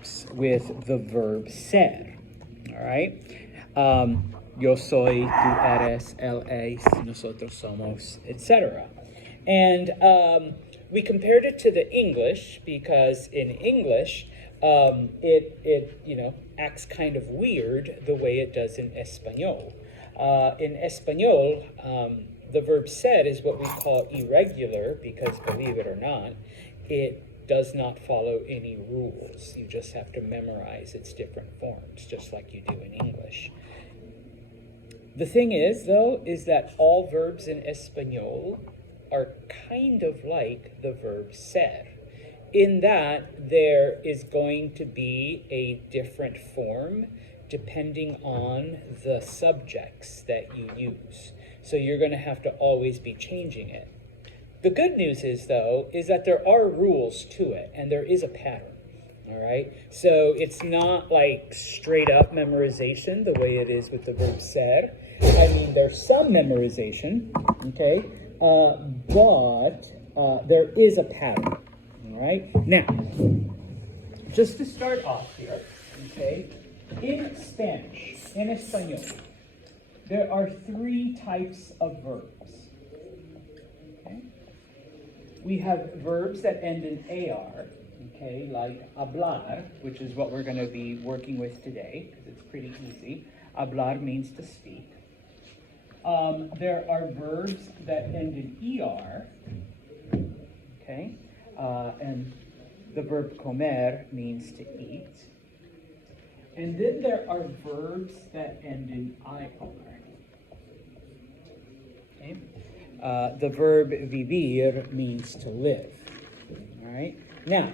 verbs with the verb ser. All right? Yo soy, tú eres, él es, nosotros somos, etc. And we compared it to the English because in English, it acts kind of weird the way it does in Espanol. In Espanol, the verb ser is what we call irregular because, believe it or not, it does not follow any rules. You just have to memorize its different forms, just like you do in English. The thing is, though, is that all verbs in Espanol are kind of like the verb ser, in that there is going to be a different form depending on the subjects that you use. So you're going to have to always be changing it. The good news is, though, is that there are rules to it, and there is a pattern, all right? So it's not like straight up memorization the way it is with the verb ser. I mean, there's some memorization, okay? But there is a pattern, all right? Now, just to start off here, okay, in Spanish, in Español, there are 3 types of verbs. Okay? We have verbs that end in AR, okay, like hablar, which is what we're going to be working with today, because it's pretty easy. Hablar means to speak. There are verbs that end in ER, okay, and the verb comer means to eat. And then there are verbs that end in IR. Okay? The verb vivir means to live. All right? Now,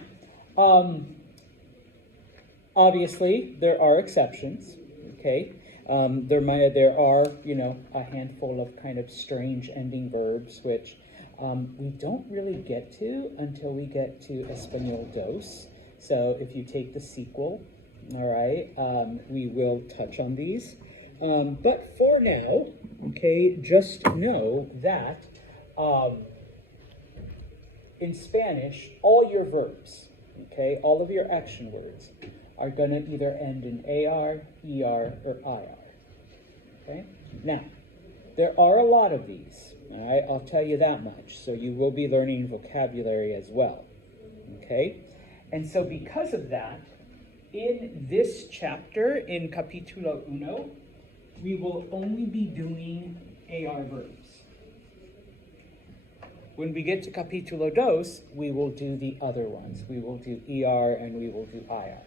obviously, there are exceptions. Okay? There are, a handful of kind of strange ending verbs, which we don't really get to until we get to Español dos. So if you take the sequel, all right, we will touch on these. But for now, okay, just know that in Spanish, all your verbs, okay, all of your action words are going to either end in AR, ER, or IR. Okay? Now, there are a lot of these, all right? I'll tell you that much. So you will be learning vocabulary as well. Okay? And so because of that, in this chapter, in Capítulo 1, we will only be doing AR verbs. When we get to Capítulo 2, we will do the other ones. We will do ER and we will do IR.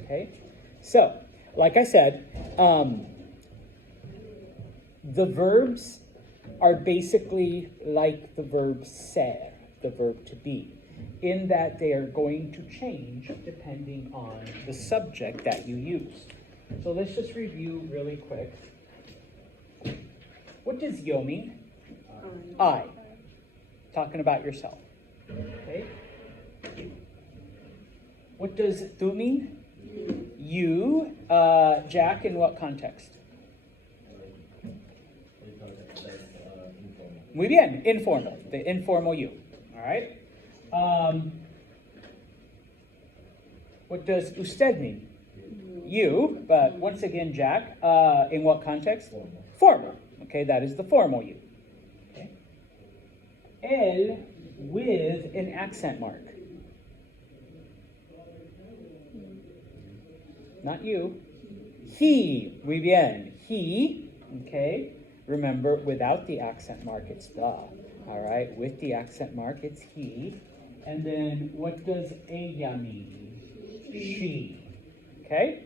Okay? So, like I said, the verbs are basically like the verb ser, the verb to be, in that they are going to change depending on the subject that you use. So let's just review really quick. What does yo mean? I. Talking about yourself. Okay? What does tú mean? You. Jack, in what context? Muy bien, informal. The informal you. All right? What does usted mean? You, but once again, Jack, in what context? Formal. Okay, that is the formal you. Okay. El with an accent mark. Not you. He. Muy bien. He. Okay. Remember, without the accent mark, it's the. All right. With the accent mark, it's he. And then what does ella mean? She. Okay?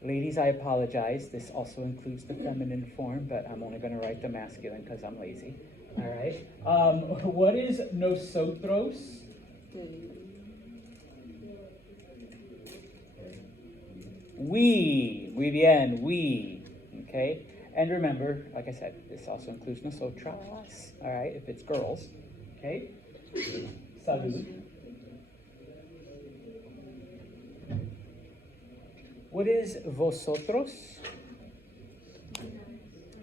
Ladies, I apologize. This also includes the feminine form, but I'm only going to write the masculine because I'm lazy. All right. What is nosotros? We. Muy bien. We. Okay? And remember, like I said, this also includes nosotras. All right? If it's girls. Okay? Salud. What is vosotros?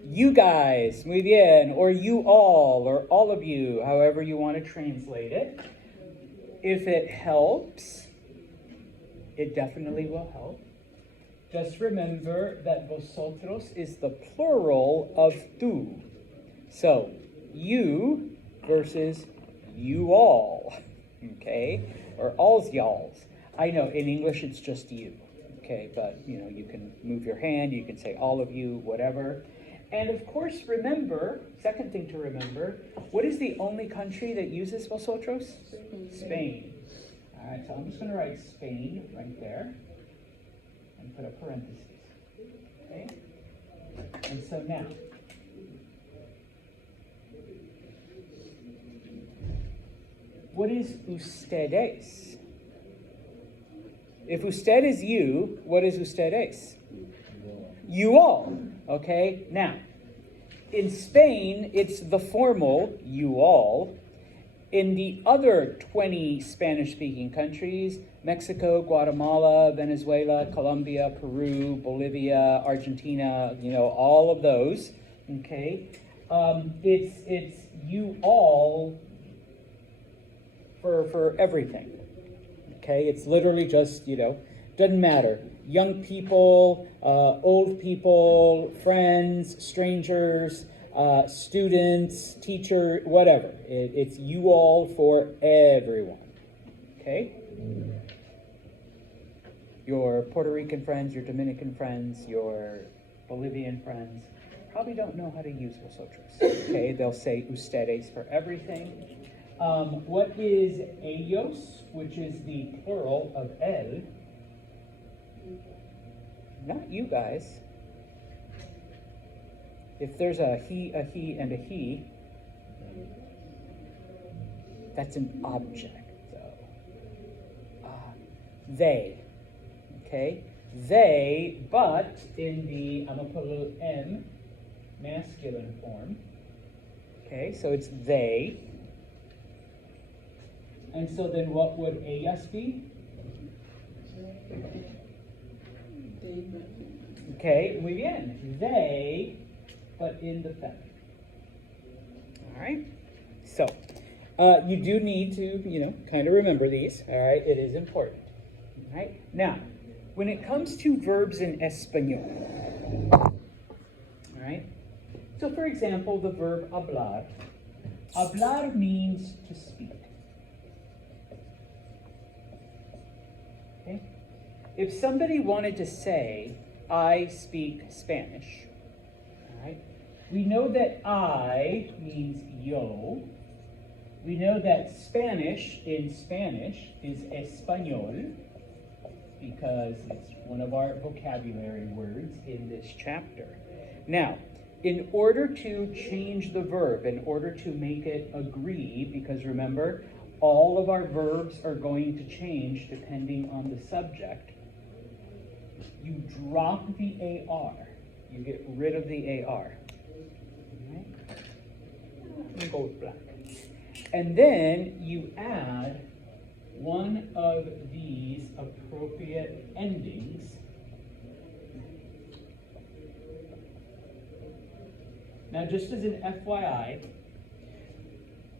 You guys, muy bien, or you all, or all of you, however you want to translate it. If it helps, it definitely will help. Just remember that vosotros is the plural of tú. So, you versus you all, okay? Or all's y'alls. I know in English it's just you, okay? But, you know, you can move your hand, you can say all of you, whatever. And of course, remember, second thing to remember, what is the only country that uses vosotros? Spain. All right, so I'm just going to write Spain right there and put a parenthesis. Okay? And so now, what is ustedes? If usted is you, what is ustedes? You all. Okay? Now, in Spain, it's the formal you all. In the other 20 Spanish-speaking countries, Mexico, Guatemala, Venezuela, Colombia, Peru, Bolivia, Argentina, you know, all of those, okay? It's you all for everything, okay? It's literally just, you know, doesn't matter. Young people, old people, friends, strangers, students, teacher, whatever. It's you all for everyone, okay? Your Puerto Rican friends, your Dominican friends, your Bolivian friends probably don't know how to use vosotros, okay? They'll say ustedes for everything. What is ellos, which is the plural of él? Not you guys. If there's a he, and a he, that's an object, though. They, okay? They, but in the, I'm going to put a little M, masculine form. Okay, so it's they. And so then what would ellas be? Okay, muy bien. They, but in the feminine. All right? So, you do need to, you know, kind of remember these. All right? It is important. All right? Now, when it comes to verbs in Espanol, all right? So, for example, the verb hablar. Hablar means to speak. Okay? If somebody wanted to say, I speak Spanish, all right? We know that I means yo. We know that Spanish in Spanish is español, because it's one of our vocabulary words in this chapter. Now, in order to change the verb, in order to make it agree, because remember, all of our verbs are going to change depending on the subject, you drop the AR. You get rid of the AR. Right? Let me go with black. And then you add one of these appropriate endings. Now, just as an FYI,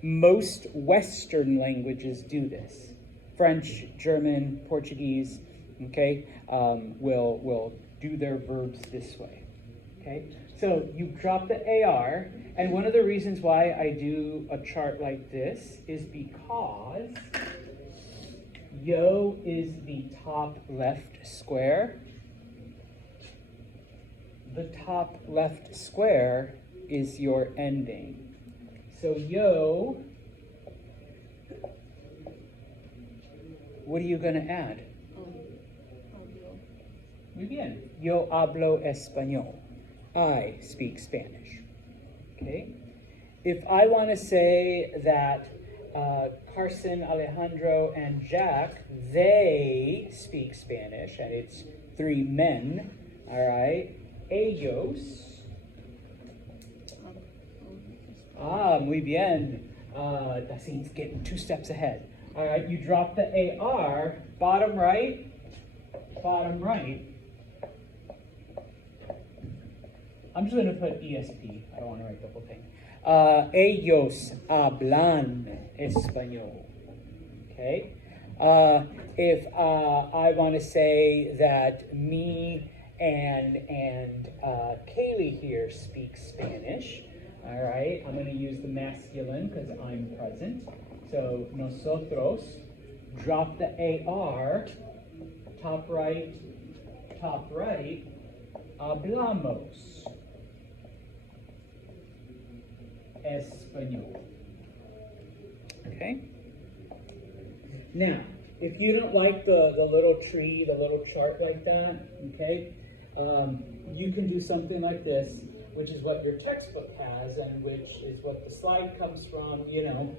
most Western languages do this. French, German, Portuguese, okay, will do their verbs this way, okay? So you drop the AR, and one of the reasons why I do a chart like this is because yo is the top left square. The top left square is your ending. So yo, what are you going to add? Muy bien. Yo hablo español. I speak Spanish. Okay? If I want to say that Carson, Alejandro, and Jack, they speak Spanish, and it's three men, all right? Ellos. Muy bien. Dacin's getting 2 steps ahead. All right, you drop the AR, bottom right, bottom right. I'm just going to put ESP. I don't want to write the whole thing. Ellos hablan español. Okay? If I want to say that me and Kaylee here speak Spanish, all right, I'm going to use the masculine because I'm present. So nosotros, drop the AR, top right, hablamos español. Okay? Now, if you don't like the little tree, the little chart like that, okay, you can do something like this, which is what your textbook has and which is what the slide comes from, you know.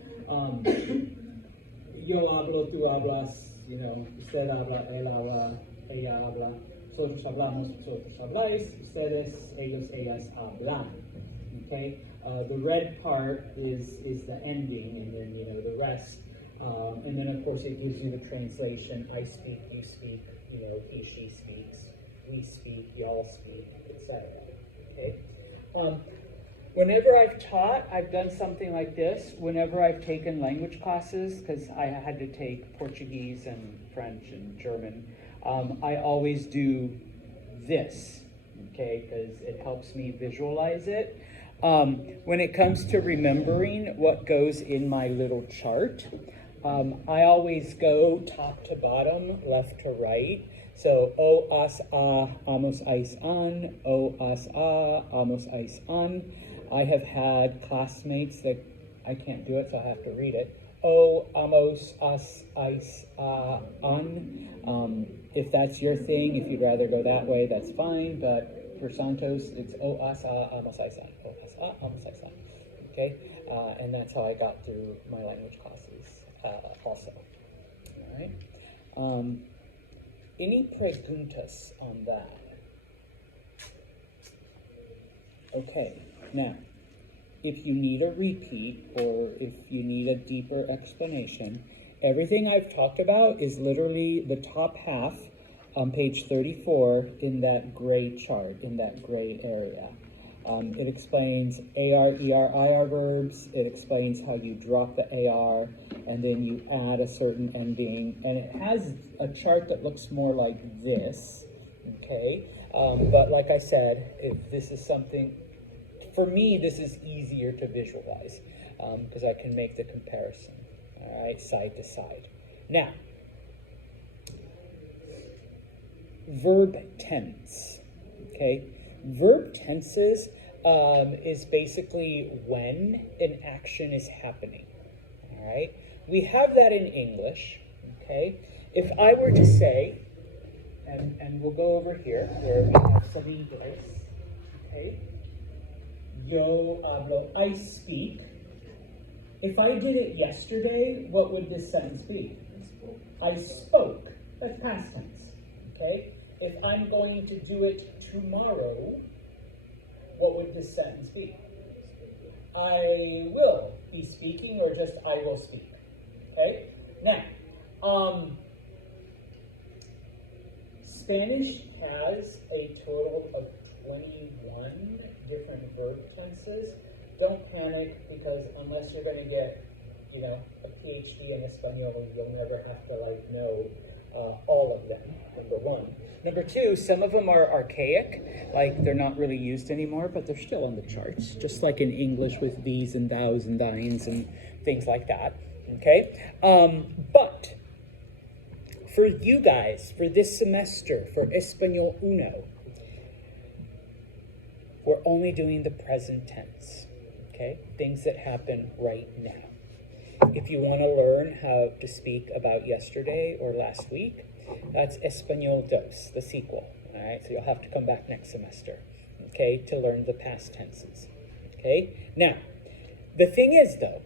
Yo hablo, tú hablas, you know, usted habla, él habla, ella habla, nosotros hablamos, vosotros habláis, ustedes, ellos, ellas hablan, okay? The red part is the ending, and then, you know, the rest. And then, of course, it gives you the translation. I speak, you speak, you know, he, she speaks, we speak, y'all speak, etc. Okay? Whenever I've taught, I've done something like this. Whenever I've taken language classes, because I had to take Portuguese and French and German, I always do this, okay, because it helps me visualize it. When it comes to remembering what goes in my little chart, I always go top to bottom, left to right. So, o, as, a, amos, ais, an, o, as, a, amos, ais, an. I have had classmates that, I can't do it, so I have to read it. O, amos, as, ais, a, an. If that's your thing, if you'd rather go that way, that's fine, but for Santos, it's o, as, a, amos, ais, an. O, as, a, amos, ais, an. Okay? And that's how I got through my language classes also. All right? Any preguntas on that? Okay, now, if you need a repeat or if you need a deeper explanation, everything I've talked about is literally the top half on page 34 in that gray chart, in that gray area. It explains AR, ER, IR verbs. It explains how you drop the AR and then you add a certain ending. And it has a chart that looks more like this, okay? But like I said, if this is something, for me, this is easier to visualize because I can make the comparison, all right, side to side. Now, verb tense, okay? Verb tenses is basically when an action is happening, all right? We have that in English, okay? If I were to say, and we'll go over here where we have some English, okay? Yo hablo, I speak. If I did it yesterday, what would this sentence be? I spoke. That's past tense, okay? If I'm going to do it tomorrow, what would this sentence be? I will be speaking, or just I will speak, okay? Now, Spanish has a total of 21 different verb tenses. Don't panic, because unless you're going to get, you know, a PhD in Espanol, you'll never have to know all of them, number one. Number two, some of them are archaic, like they're not really used anymore, but they're still on the charts, just like in English with these and thous and thines and things like that, okay? But for you guys, for this semester, for Español Uno, we're only doing the present tense, okay? Things that happen right now. If you want to learn how to speak about yesterday or last week, that's Español Dos, the sequel, all right? So you'll have to come back next semester, okay, to learn the past tenses, okay? Now, the thing is, though,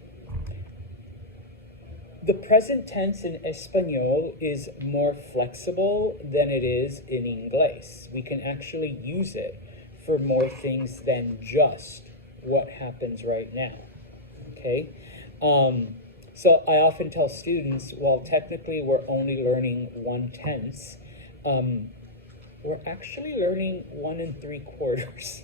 the present tense in Español is more flexible than it is in English. We can actually use it for more things than just what happens right now, okay? So I often tell students, while technically we're only learning one tense, we're actually learning 1 3/4,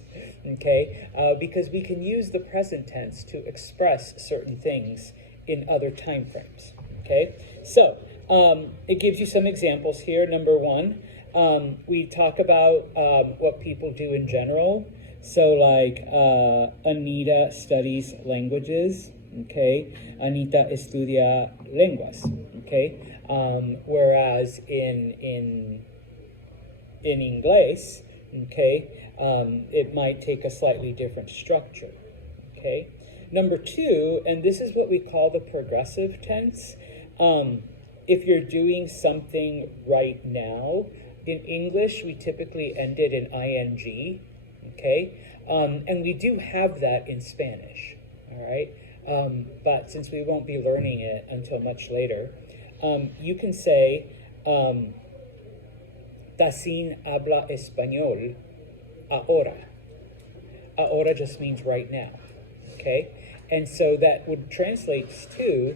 okay? Because we can use the present tense to express certain things in other time frames, okay? So It gives you some examples here. Number one, we talk about what people do in general. So like Anita studies languages, okay? Anita estudia lenguas, okay? Whereas in English, okay, it might take a slightly different structure, okay? Number two, and this is what we call the progressive tense. If you're doing something right now, in English, we typically end it in ing, okay? And we do have that in Spanish, all right? But since we won't be learning it until much later, you can say, Tacín habla español ahora. Ahora just means right now, okay? And so that would translate to,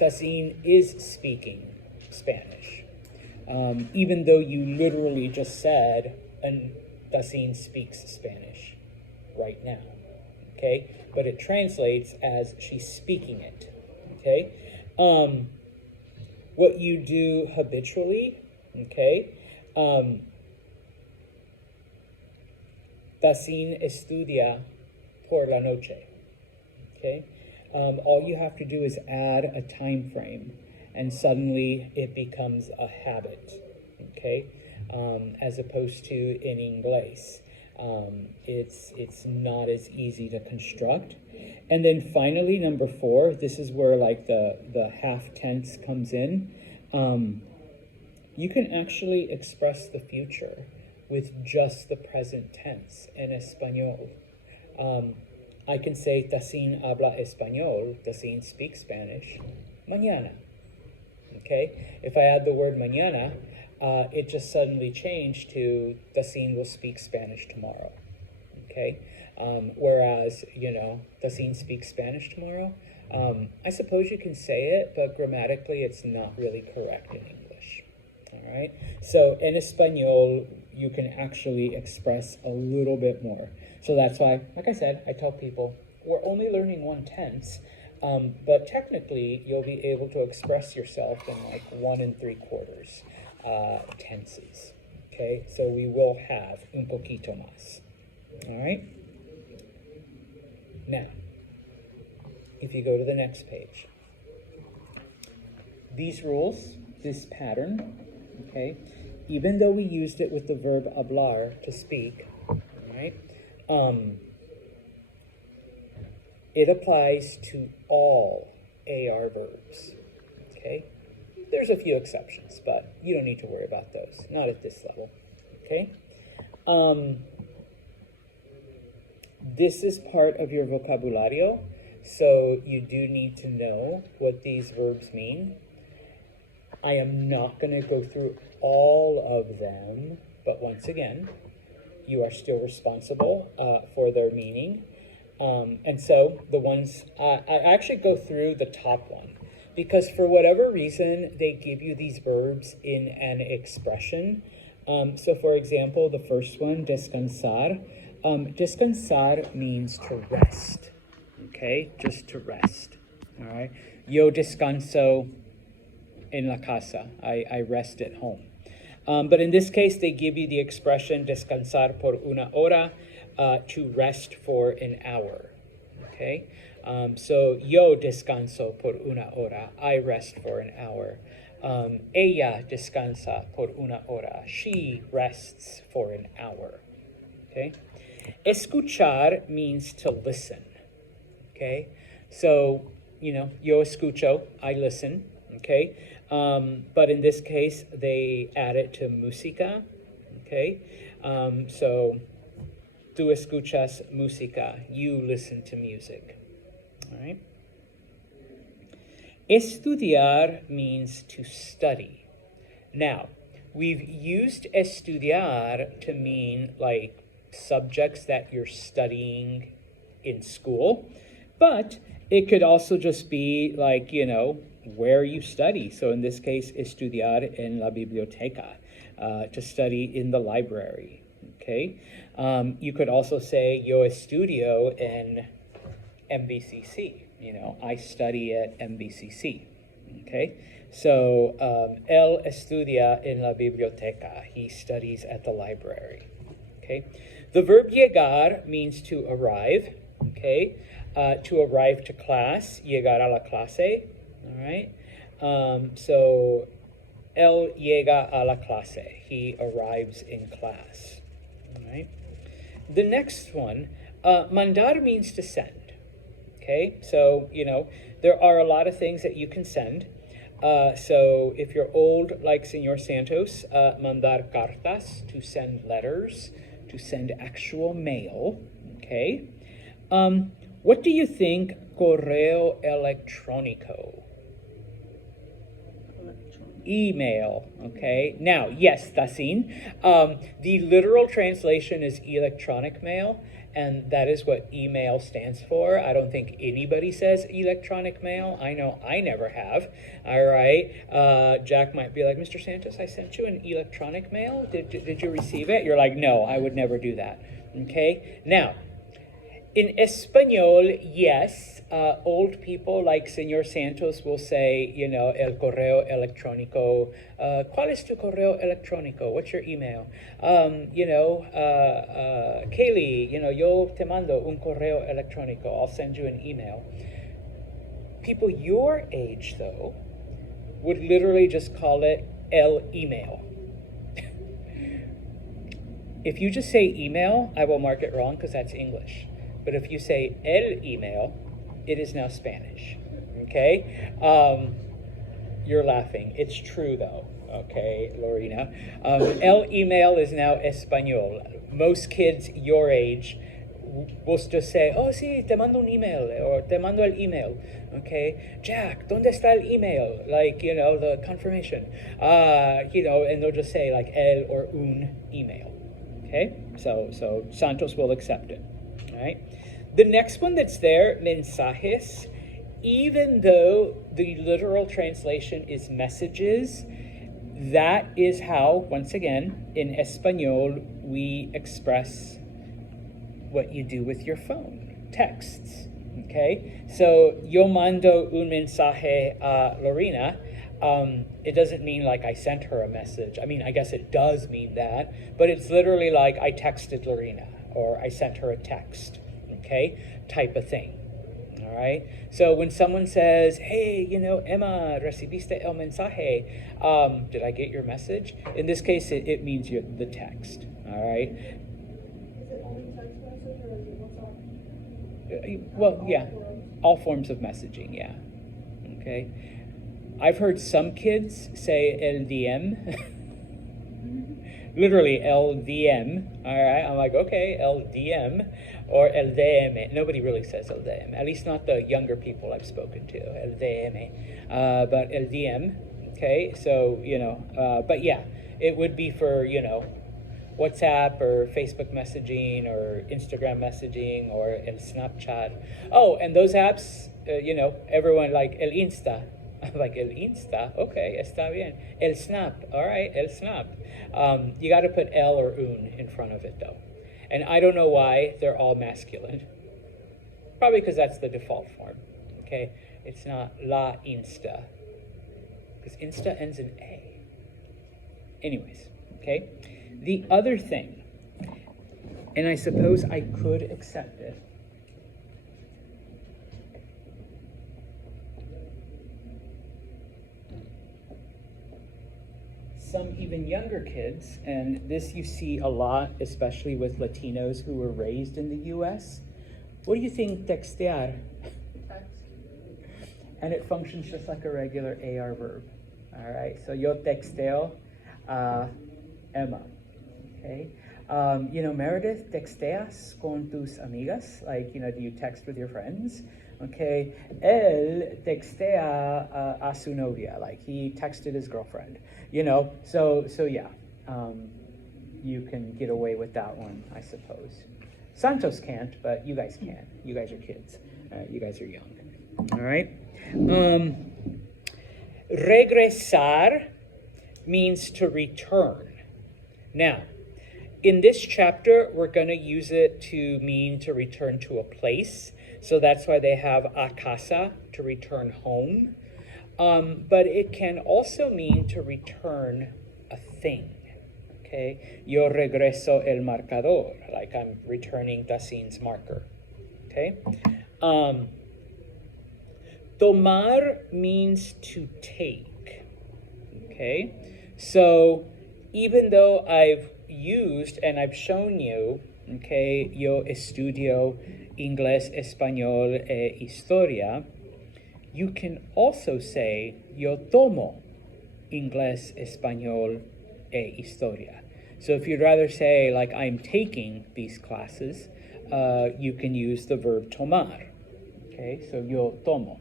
Tacín is speaking Spanish. Even though you literally just said, Tacín speaks Spanish right now, okay? But it translates as she's speaking it, okay? What you do habitually, okay? Tacín estudia por la noche, okay? All you have to do is add a time frame, and suddenly it becomes a habit, okay? As opposed to in English, it's not as easy to construct. And then finally, number four, this is where like the half tense comes in. You can actually express the future with just the present tense in Espanol. I can say, Tacín habla español, Tacín speaks Spanish, mañana, okay? If I add the word mañana, it just suddenly changed to, Tacín will speak Spanish tomorrow, okay? Whereas, Tacín speaks Spanish tomorrow, I suppose you can say it, but grammatically it's not really correct in English, all right? So in Espanol, you can actually express a little bit more. So that's why, like I said, I tell people, we're only learning one tense, but technically you'll be able to express yourself in like 1 3/4 tenses, okay? So we will have un poquito más, all right? Now, if you go to the next page, these rules, this pattern, okay, even though we used it with the verb hablar, to speak, all right, it applies to all AR verbs, okay? There's a few exceptions, but you don't need to worry about those, not at this level, okay? This is part of your vocabulario, so you do need to know what these verbs mean. I am not going to go through all of them, but once again, you are still responsible for their meaning. And so the ones, I actually go through the top one, because for whatever reason, they give you these verbs in an expression. So for example, the first one, descansar. Descansar means to rest, okay? Just to rest, all right? Yo descanso en la casa. I rest at home. But in this case, they give you the expression descansar por una hora, to rest for an hour, okay? So yo descanso por una hora. I rest for an hour. Ella descansa por una hora. She rests for an hour, okay? Escuchar means to listen, okay? So, yo escucho, I listen, okay? But in this case, they add it to música, okay? So, tú escuchas música, you listen to music, all right? Estudiar means to study. Now, we've used estudiar to mean like subjects that you're studying in school, but it could also just be like, where you study. So in this case, estudiar en la biblioteca, to study in the library, okay? You could also say, yo estudio en MBCC, I study at MBCC, okay? So, él estudia en la biblioteca. He studies at the library. Okay. The verb llegar means to arrive. Okay. To arrive to class, llegar a la clase. All right. So, él llega a la clase. He arrives in class. All right. The next one, mandar means to send. Okay, so, there are a lot of things that you can send. So if you're old, like Senor Santos, mandar cartas, to send letters, to send actual mail. Okay. What do you think correo electrónico? Email. Okay. Now, yes, Tasin. The literal translation is electronic mail, and that is what email stands for. I don't think anybody says electronic mail. I know I never have. All right. Jack might be like, Mr. Santos, I sent you an electronic mail. Did you receive it? You're like, no, I would never do that. Okay. Now, in Espanol, yes, old people like Senor Santos will say, el correo electrónico. ¿Cuál es tu correo electrónico? What's your email? Kaylee, yo te mando un correo electrónico. I'll send you an email. People your age, though, would literally just call it el email. If you just say email, I will mark it wrong because that's English. But if you say el email, it is now Spanish. Okay? You're laughing. It's true, though. Okay, Lorena. El email is now Espanol. Most kids your age will just say, oh, sí, te mando un email, or te mando el email. Okay? Jack, ¿dónde está el email? Like, the confirmation. And they'll just say, like, el or un email. Okay? So Santos will accept it. All right. The next one that's there, mensajes, even though the literal translation is messages, that is how, once again, in Espanol, we express what you do with your phone, texts. Okay? So, yo mando un mensaje a Lorena. It doesn't mean like I sent her a message. I mean, I guess it does mean that, but it's literally like I texted Lorena or I sent her a text. Okay, type of thing. All right. So when someone says, "Hey, Emma, recibiste el mensaje?" Did I get your message? In this case, it means the text. All right. Is it only text message or is it WhatsApp? Well, yeah, all forms of messaging. Yeah. Okay. I've heard some kids say el DM. Literally LDM. All right. I'm like, okay, LDM. Or el DM. Nobody really says el DM, at least not the younger people I've spoken to. El DM. But el DM, okay? So, but yeah, it would be for, WhatsApp or Facebook messaging or Instagram messaging or el Snapchat. Oh, and those apps, everyone like el Insta. I'm like, el Insta? Okay, está bien. El Snap. All right, el Snap. You got to put el or un in front of it, though. And I don't know why they're all masculine. Probably because that's the default form. Okay? It's not la Insta. Because Insta ends in A. Anyways, okay? The other thing, and I suppose I could accept it. Some even younger kids, and this you see a lot, especially with Latinos who were raised in the U.S. What do you think textear? Text. And it functions just like a regular AR verb. All right, so yo texteo Emma. Okay, Meredith, texteas con tus amigas? Like, do you text with your friends? Okay, él textea a su novia, like he texted his girlfriend, so yeah, you can get away with that one, I suppose. Santos can't, but you guys can. You guys are kids. You guys are young. All right. Regresar means to return. Now, in this chapter, we're going to use it to mean to return to a place. So that's why they have a casa, to return home. But it can also mean to return a thing. Okay, yo regreso el marcador, like I'm returning Dacin's marker. Okay, tomar means to take. Okay, so even though I've used and I've shown you, okay, yo estudio inglés, español, historia, you can also say yo tomo inglés, español, historia. So if you'd rather say like I'm taking these classes, you can use the verb tomar. Okay, so yo tomo.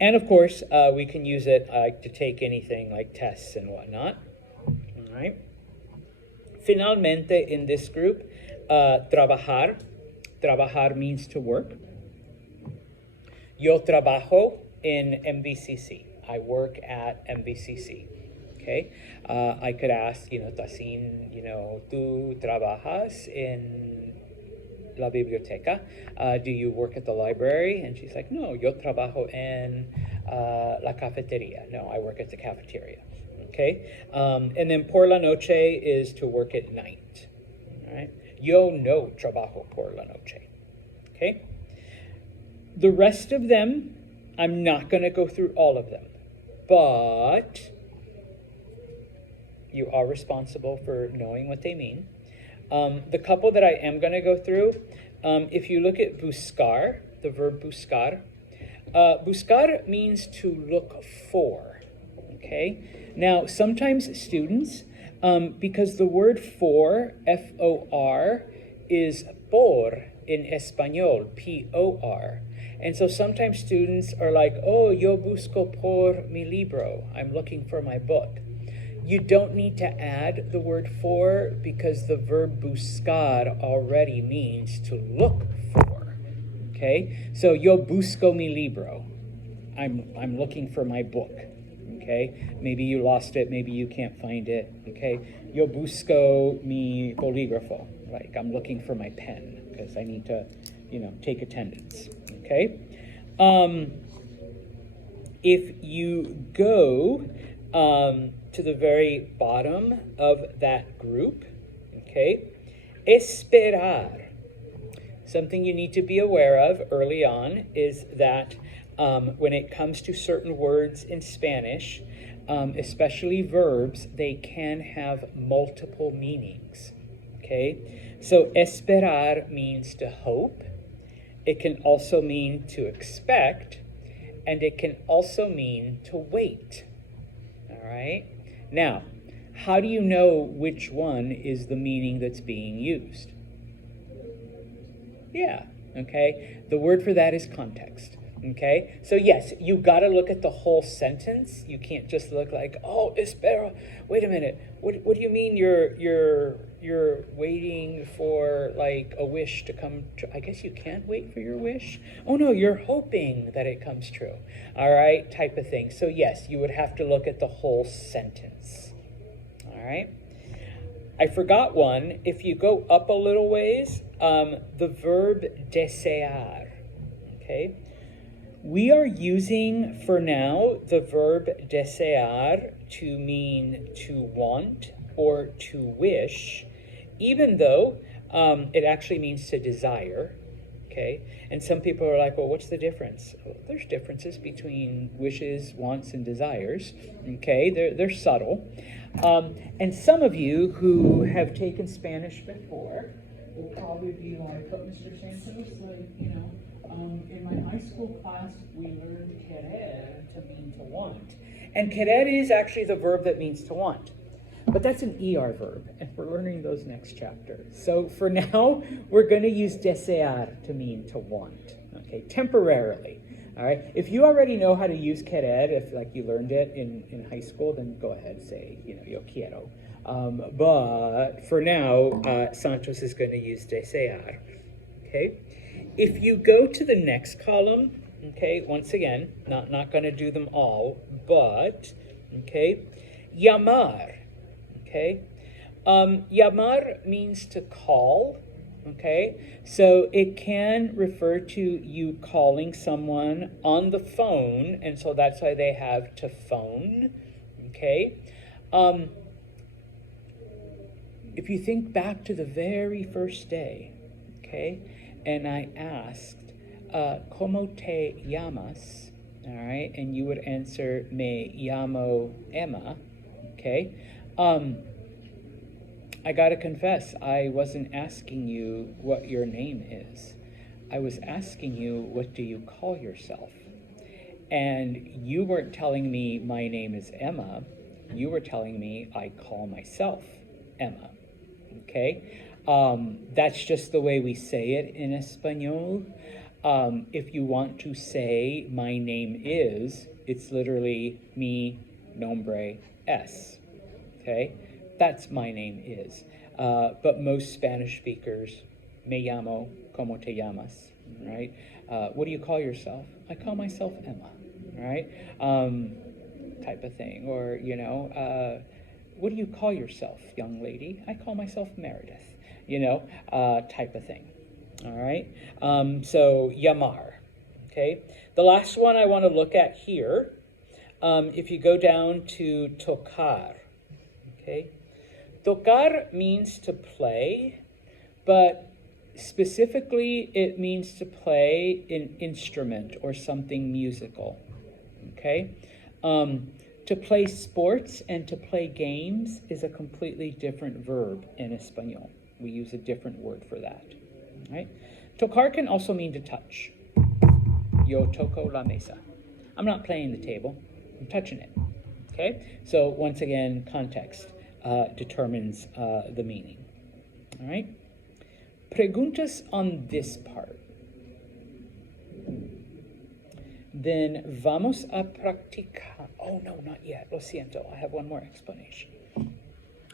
And of course, we can use it to take anything like tests and whatnot. All right. Finalmente, in this group, trabajar. Trabajar means to work. Yo trabajo in MVCC. I work at MVCC. Okay. I could ask, Tacin, ¿tú trabajas en la biblioteca? Do you work at the library? And she's like, no, yo trabajo en la cafeteria. No, I work at the cafeteria. Okay. And then por la noche is to work at night. All right. Yo no trabajo por la noche. Okay. The rest of them, I'm not going to go through all of them, but you are responsible for knowing what they mean. The couple that I am going to go through, if you look at buscar, the verb buscar, buscar means to look for, okay? Now, sometimes students, because the word for, F-O-R, is por in español, P-O-R. And so sometimes students are like, oh, yo busco por mi libro. I'm looking for my book. You don't need to add the word for because the verb buscar already means to look for. Okay? So yo busco mi libro. I'm looking for my book. Okay? Maybe you lost it, maybe you can't find it. Okay? Yo busco mi bolígrafo. Like I'm looking for my pen because I need to, take attendance. Okay? If you go to the very bottom of that group, okay, esperar. Something you need to be aware of early on is that when it comes to certain words in Spanish, especially verbs, they can have multiple meanings. Okay, so esperar means to hope. It can also mean to expect, and it can also mean to wait. All right. Now, how do you know which one is the meaning that's being used? Yeah, okay. The word for that is context. Okay? So yes, you got to look at the whole sentence. You can't just look like, "Oh, espero." Wait a minute. What do you mean you're waiting for like a wish to come true? I guess you can't wait for your wish. Oh no, you're hoping that it comes true. All right, type of thing. So yes, you would have to look at the whole sentence. All right. I forgot one. If you go up a little ways, the verb desear. Okay. We are using for now the verb desear to mean to want or to wish, even though it actually means to desire. Okay, and some people are like, well, what's the difference? Well, there's differences between wishes, wants, and desires. Okay, they're subtle. And some of you who have taken Spanish before will probably be like, but Mr. Santos, in my high school class, we learned querer to mean to want. And querer is actually the verb that means to want. But that's an ER verb, and we're learning those next chapter. So for now, we're going to use desear to mean to want, okay, temporarily. All right. If you already know how to use querer, if like you learned it in high school, then go ahead and say, yo quiero. But for now, Santos is going to use desear. Okay. If you go to the next column, okay, once again, not going to do them all, but, okay, llamar. Okay, llamar means to call. Okay, so it can refer to you calling someone on the phone, and so that's why they have to phone. Okay, if you think back to the very first day, okay, and I asked, ¿Cómo te llamas? All right, and you would answer, Me llamo Emma. Okay, I gotta confess, I wasn't asking you what your name is. I was asking you, what do you call yourself? And you weren't telling me my name is Emma. You were telling me I call myself Emma. Okay? That's just the way we say it in Espanol. If you want to say my name is, it's literally mi nombre es. Okay? That's my name is. But most Spanish speakers, me llamo, ¿cómo te llamas? Right? What do you call yourself? I call myself Emma. Right? Type of thing. Or, you know, what do you call yourself, young lady? I call myself Meredith. You know, type of thing. All right? So, llamar. Okay? The last one I want to look at here, if you go down to tocar. Okay? Tocar means to play, but specifically it means to play an instrument or something musical. Okay? To play sports and to play games is a completely different verb in Espanol. We use a different word for that. Right? Tocar can also mean to touch. Yo toco la mesa. I'm not playing the table, I'm touching it. Okay? So once again, context determines the meaning. All right? Preguntas on this part. Then vamos a practicar. Oh, no, not yet. Lo siento. I have one more explanation.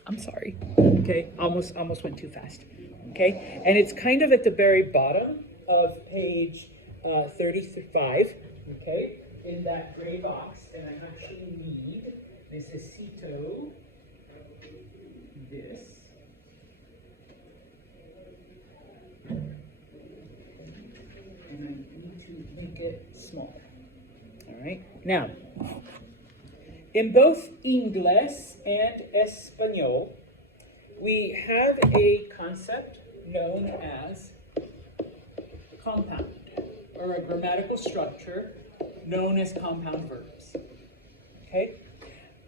I'm sorry. Okay, almost went too fast. Okay, and it's kind of at the very bottom of page 35. Okay, in that gray box, and I actually need necesito this. And I need to make it smaller. All right, now, in both English and Espanol, we have a concept known as compound, or a grammatical structure known as compound verbs. Okay?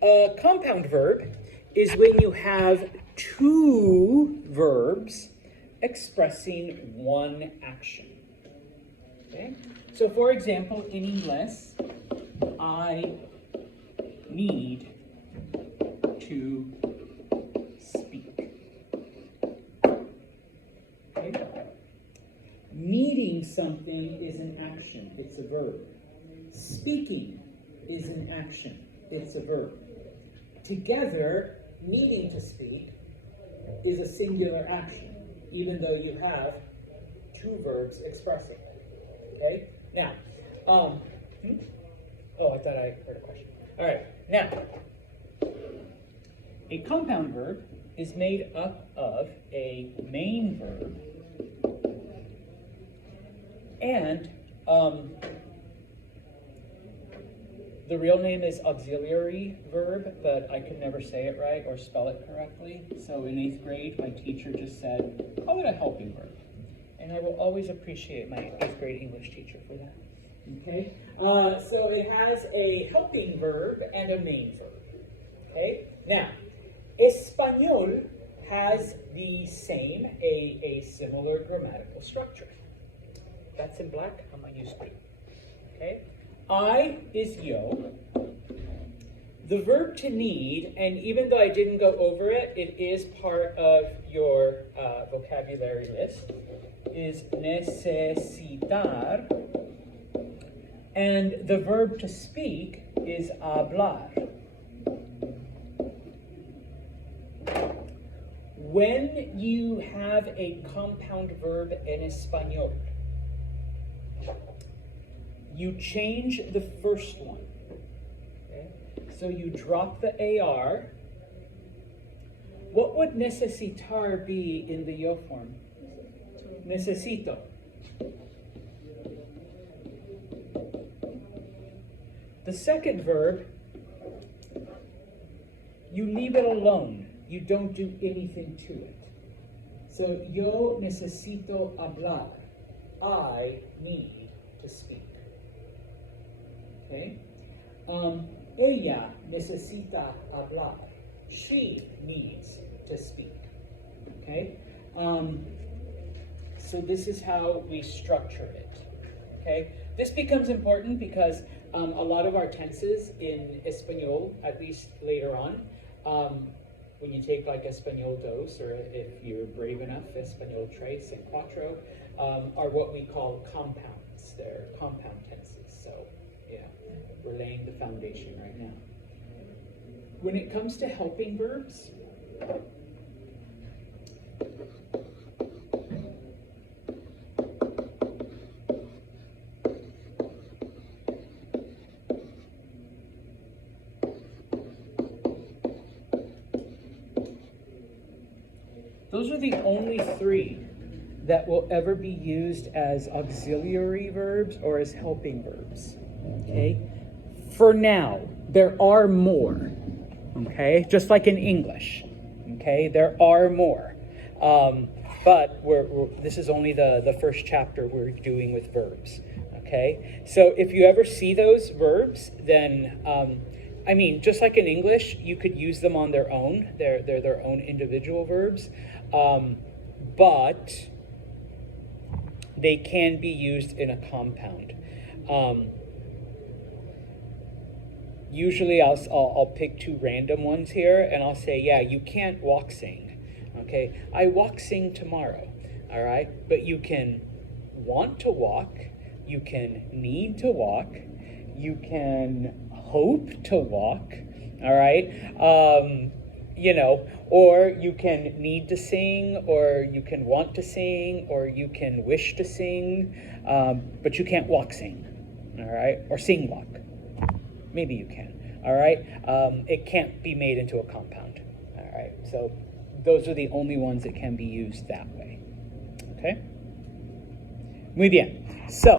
A compound verb is when you have two verbs expressing one action. Okay? So for example, in English, I need to speak. Okay? Needing something is an action, it's a verb. Speaking is an action, it's a verb. Together, needing to speak is a singular action, even though you have two verbs expressing. Okay? Now, oh, I thought I heard a question. All right, now, a compound verb is made up of a main verb and the real name is auxiliary verb, but I could never say it right or spell it correctly. So in 8th grade, my teacher just said, call it a helping verb. And I will always appreciate my 8th grade English teacher for that. Okay? So it has a helping verb and a main verb. Okay? Now, Espanol has the same, a similar grammatical structure. That's in black on my new screen. Okay? I is yo. The verb to need, and even though I didn't go over it, it is part of your vocabulary list, is necesitar. And the verb to speak is hablar. When you have a compound verb in Espanol, you change the first one. Okay? So you drop the AR. What would necesitar be in the yo form? necesito. The second verb, you leave it alone. You don't do anything to it. So, yo necesito hablar. I need to speak. Okay? Ella necesita hablar. She needs to speak. Okay? So this is how we structure it. Okay? This becomes important because a lot of our tenses in Espanol, at least later on, when you take like Espanol dos, or if you're brave enough, Espanol tres and cuatro, are what we call compounds. They're compound tenses. So, yeah, we're laying the foundation right now. When it comes to helping verbs, those are the only three that will ever be used as auxiliary verbs or as helping verbs. Okay? For now, there are more. Okay? Just like in English. Okay? There are more. But this is only the first chapter we're doing with verbs. Okay? So if you ever see those verbs, then I mean, just like in English, you could use them on their own. They're their own individual verbs. But they can be used in a compound. Usually I'll pick two random ones here, and I'll say, yeah, you can't walk sing. Okay, I walk sing tomorrow. All right, but you can want to walk, you can need to walk, you can hope to walk. All right, you know, or you can need to sing, or you can want to sing, or you can wish to sing, but you can't walk sing, all right, or sing walk. Maybe you can, all right. It can't be made into a compound, all right. So those are the only ones that can be used that way, okay. Muy bien. So